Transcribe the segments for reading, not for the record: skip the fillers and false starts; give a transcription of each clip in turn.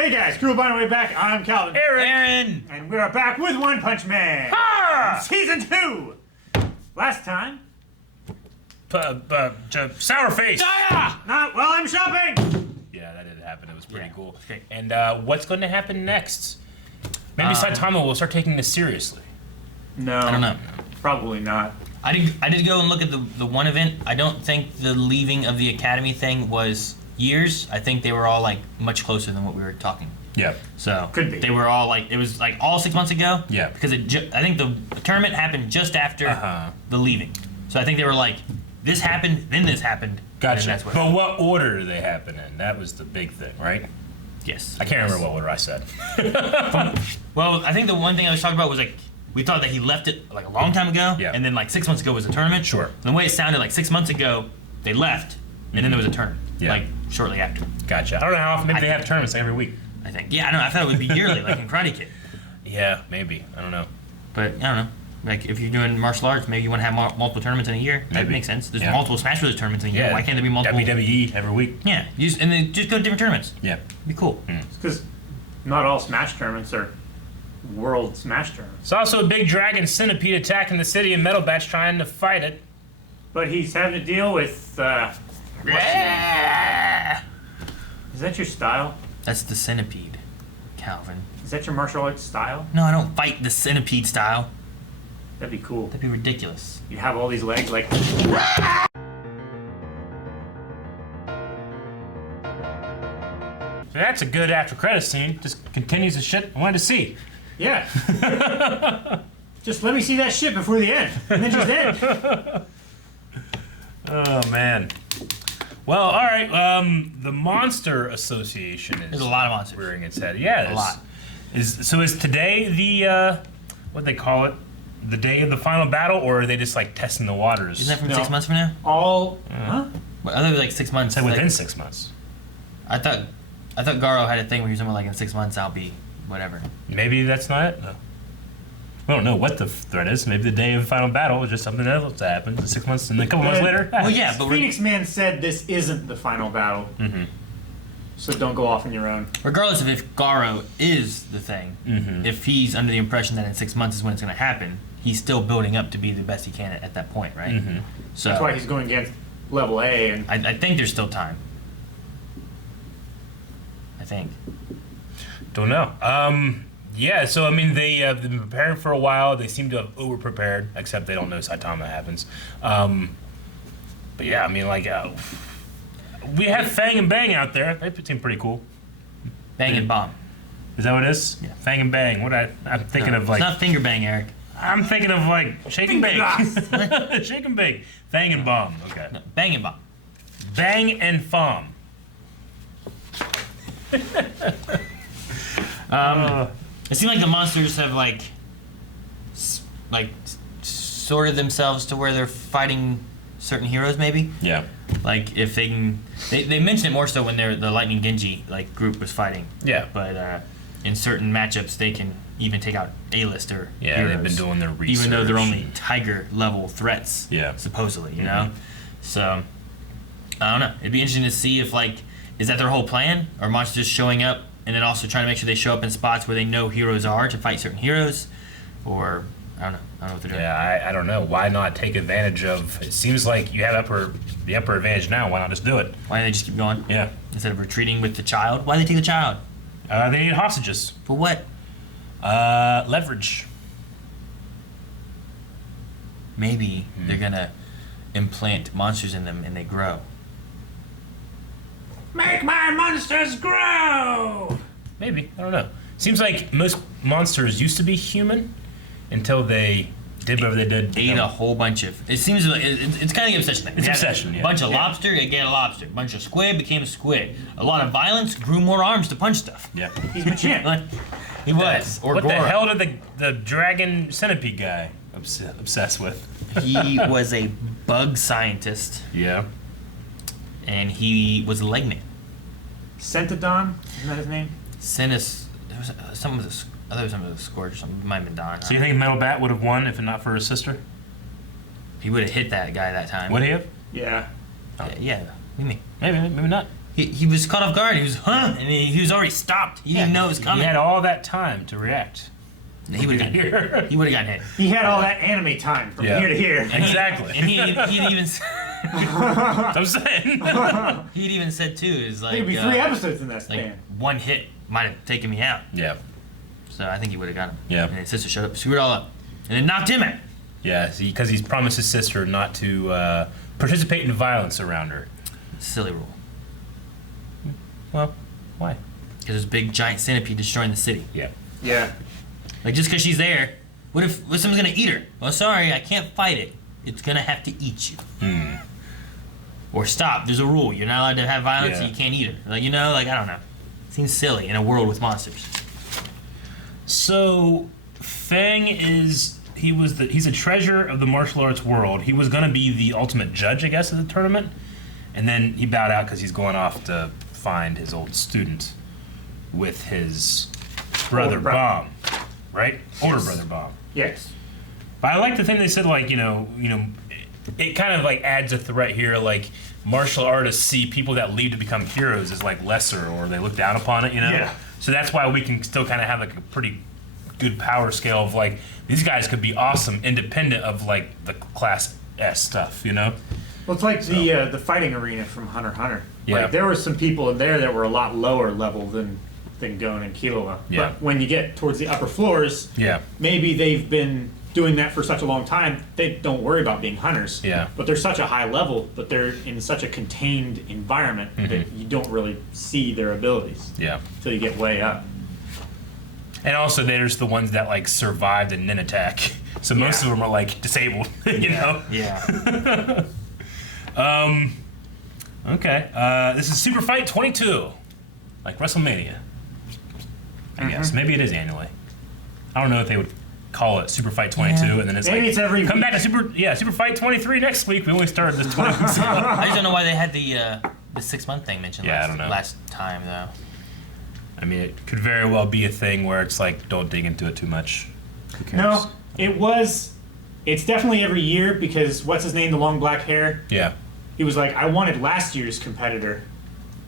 Hey guys, Cool by the way back. I'm Calvin. Aaron! And we are back with One Punch Man. Ah! Season 2. Last time. Sour face! Not while I'm shopping. Yeah, that did happen. It was pretty cool. Okay. And what's going to happen next? Maybe Saitama will start taking this seriously. No. I don't know. Probably not. I did go and look at the one event. I don't think the leaving of the academy thing was years. I think they were all like much closer than what we were talking. Yeah. So Could be. They were all like, it was like all 6 months ago. Yeah. Because I think the tournament happened just after the leaving. So I think they were like, this happened, then this happened. Gotcha. That's what But what order do they happen in? That was the big thing, right? Yes. I can't remember what order I said. Well, I think the one thing I was talking about was like, we thought that he left it like a long time ago, Yeah. and then like 6 months ago was a tournament. Sure. And the way it sounded, like 6 months ago, they left, and then there was a tournament. Yeah. Like shortly after. Gotcha. I don't know how often. Maybe they have tournaments every week. I think. Yeah, I know. I thought it would be yearly, like in Karate Kid. Yeah, maybe. I don't know. But I don't know. Like if you're doing martial arts, maybe you want to have multiple tournaments in a year. That Maybe. makes sense. There's Yeah. multiple Smash Bros. Tournaments in a year. Yeah. Why can't there be multiple? WWE every week. Yeah. And then just go to different tournaments. Yeah. It'd be cool. It's because not all Smash tournaments are world Smash tournaments. It's also a big dragon centipede attacking the city and Metal Batch trying to fight it. But he's having to deal with. What's his name? Is that your style? That's the centipede, Calvin. Is that your martial arts style? No, I don't fight the centipede style. That'd be cool. That'd be ridiculous. You have all these legs like. So that's a good after credits scene. Just continues the shit I wanted to see. Yeah. Just let me see that shit before the end, and then just end. Oh man. Well, all right. The Monster Association is There's a lot of monsters. rearing its head. Yeah, A lot. Is today the what they call it? The day of the final battle, or are they just like testing the waters? Isn't that from No. 6 months from now? All. Huh? But other than like 6 months. Said within like, 6 months. I thought Garo had a thing where he was somewhere like in 6 months I'll be whatever. Maybe that's not it. No. We don't know what the threat is. Maybe the day of the final battle is just something else that happens 6 months, and then a couple months later. Well, yeah, but Phoenix Man said this isn't the final battle. Mm-hmm. So don't go off on your own. regardless of if Garo is the thing, if he's under the impression that in 6 months is when it's going to happen, he's still building up to be the best he can at that point, right? Mm-hmm. So That's why he's going against level A and. I think there's still time. I think. Don't know. Yeah, so I mean, they've been preparing for a while. They seem to have over-prepared, except they don't know Saitama happens. But yeah, I mean, like, we have Fang and Bang out there. They seem pretty cool. Bang and bomb. Is that what it is? Yeah. Fang and Bang. I'm thinking of like. It's not finger bang, Eric. I'm thinking of like Shake and Bake. Shake and Bake. Fang and Bomb. Okay. No, bang and bomb. Bang and Fom. It seems like the monsters have like sorted themselves to where they're fighting certain heroes, maybe. Yeah. Like if they can, they mentioned it more so when the Lightning Genji like group was fighting. Yeah. But in certain matchups, they can even take out A-lister Yeah, heroes, they've been doing their research. even though they're only Tiger level threats. Yeah. Supposedly, you know. So I don't know. It'd be interesting to see if like is that their whole plan, or monsters just showing up and then also trying to make sure they show up in spots where they know heroes are to fight certain heroes, or I don't know. I don't know what they're doing. Yeah, I don't know. Why not take advantage of? It seems like you have the upper advantage now. Why not just do it? Why don't they just keep going Yeah. instead of retreating with the child? Why do they take the child? They need hostages. For what? Leverage. Maybe they're gonna implant monsters in them and they grow. Make my monsters grow! Maybe. I don't know. Seems like most monsters used to be human until they did whatever they did. Ate a whole bunch of. It seems like it's kind of an obsession thing. It's We had obsession, yeah. A bunch of Yeah. lobster, you get a lobster. A bunch of squid became a squid. A lot of violence grew more arms to punch stuff. Yeah. He's Machin. Like, he was. Or What the Goro. hell did the dragon centipede guy obsess with? He was a bug scientist, Yeah. and he was a leg man. Centodon? Isn't that his name? Sinus. There was some of the. I thought it was some of the Scourge or something. It might have been Don. So you think Metal Bat would have won if not for his sister? He would have hit that guy that time. Would he have? Yeah. Yeah. What do you mean? Maybe not. He He was caught off guard. He was, huh? And he was already stopped. He didn't know it was coming. He had all that time to react. He would have gotten hit. He would have gotten hit. He had all that anime time from here to here. Exactly. And he'd even I'm saying. he'd even said too, is like There'd be 3 episodes in that span. like one hit might have taken me out. Yeah. So I think he would have got him. Yeah. And his sister showed up, screwed it all up, and then knocked him out. Yeah, because he's promised his sister not to participate in violence around her. Silly rule. Well, why? Because there's a big giant centipede destroying the city. Yeah. Yeah. Like just because she's there, what if someone's gonna eat her? Well, sorry, I can't fight it. It's gonna have to eat you. Or stop. There's a rule. You're not allowed to have violence. Yeah. And you can't eat her. Like I don't know. Seems silly in a world with monsters. So, Fang he's a treasure of the martial arts world. He was gonna be the ultimate judge, I guess, of the tournament, and then he bowed out because he's going off to find his old student with his brother Bomb, right? Older brother Bomb. Yes. But I like the thing they said, like, it kind of like adds a threat here, like martial artists see people that leave to become heroes as like lesser, or they look down upon it, Yeah. So that's why we can still kind of have like a pretty good power scale of like, these guys could be awesome independent of like the class S stuff, Well, it's like the fighting arena from Hunter x Hunter. Yeah. Like there were some people in there that were a lot lower level than Gon and Killua. Yeah. But when you get towards the upper floors, Yeah. maybe they've been doing that for such a long time, they don't worry about being hunters. Yeah. But they're such a high level, but they're in such a contained environment that you don't really see their abilities Yeah. until you get way up. And also there's the ones that like survived and then attack. So most of them are like disabled, you know? Yeah. Okay. This is Super Fight 22. Like WrestleMania. I guess. Maybe it is annually. I don't know if they would call it Super Fight 22 and then it's Maybe like, it's every come week. back to Super Fight 23 next week. We only started this 20 weeks ago. I just don't know why they had the 6-month thing mentioned Yeah, I don't know. last time though. I mean, it could very well be a thing where it's like, don't dig into it too much. Who cares? No, it's definitely every year because what's his name, the long black hair? Yeah. He was like, I wanted last year's competitor.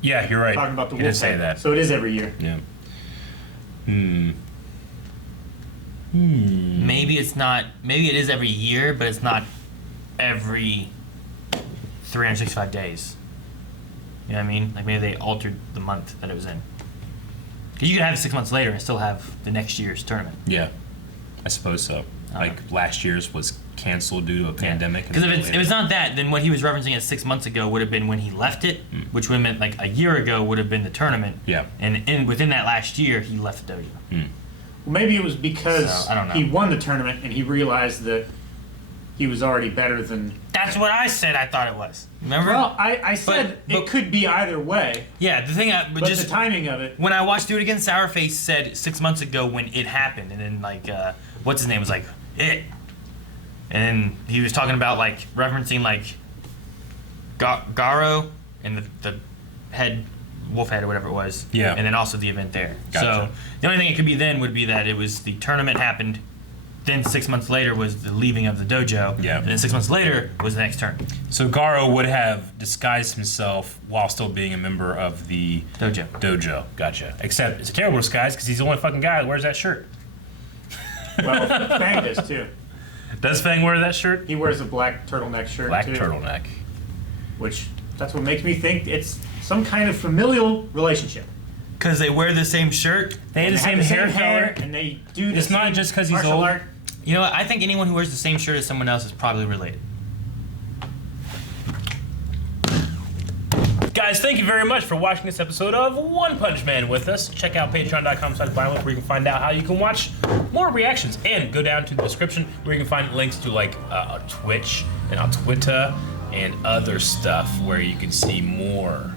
Yeah, you're right. Talking about the You wolf did say head. that. So it is every year. Yeah. Maybe it's not. Maybe it is every year, but it's not every 365 days. You know what I mean? Like maybe they altered the month that it was in. Because you could have it 6 months later and still have the next year's tournament. Yeah. I suppose so. Like last year's was canceled due to a pandemic. Because if it's not that, then what he was referencing as 6 months ago would have been when he left it, which would have meant like a year ago would have been the tournament. Yeah. And within that last year, he left the dojo. Well, maybe it was because So, I don't know. he won the tournament and he realized that he was already better than. That's what I said. I thought it was. Remember? Well, I said But- it could be either way, yeah. The thing, but but just the timing of it. when I watched Do It Again, Sourface said 6 months ago when it happened, and then like what's his name was like it, and then he was talking about like referencing like Garo and the head wolf head or whatever it was. Yeah. And then also the event there. Gotcha. So the only thing it could be then would be that it was the tournament happened. Then 6 months later was the leaving of the dojo. Yeah. And then 6 months later was the next turn. So Garo would have disguised himself while still being a member of the Dojo. Gotcha. Except it's a terrible disguise because he's the only fucking guy that wears that shirt. Well, Fang does too. Does Fang wear that shirt? He wears a black turtleneck shirt Black too. turtleneck. Which, that's what makes me think it's some kind of familial relationship. Because they wear the same shirt. They have And the same hair color. and they do the It's not same just 'cause he's martial old. art. You know what? I think anyone who wears the same shirt as someone else is probably related. Guys, thank you very much for watching this episode of One Punch Man with us. Check out patreon.com/violent where you can find out how you can watch more reactions, and go down to the description where you can find links to like Twitch and on Twitter and other stuff where you can see more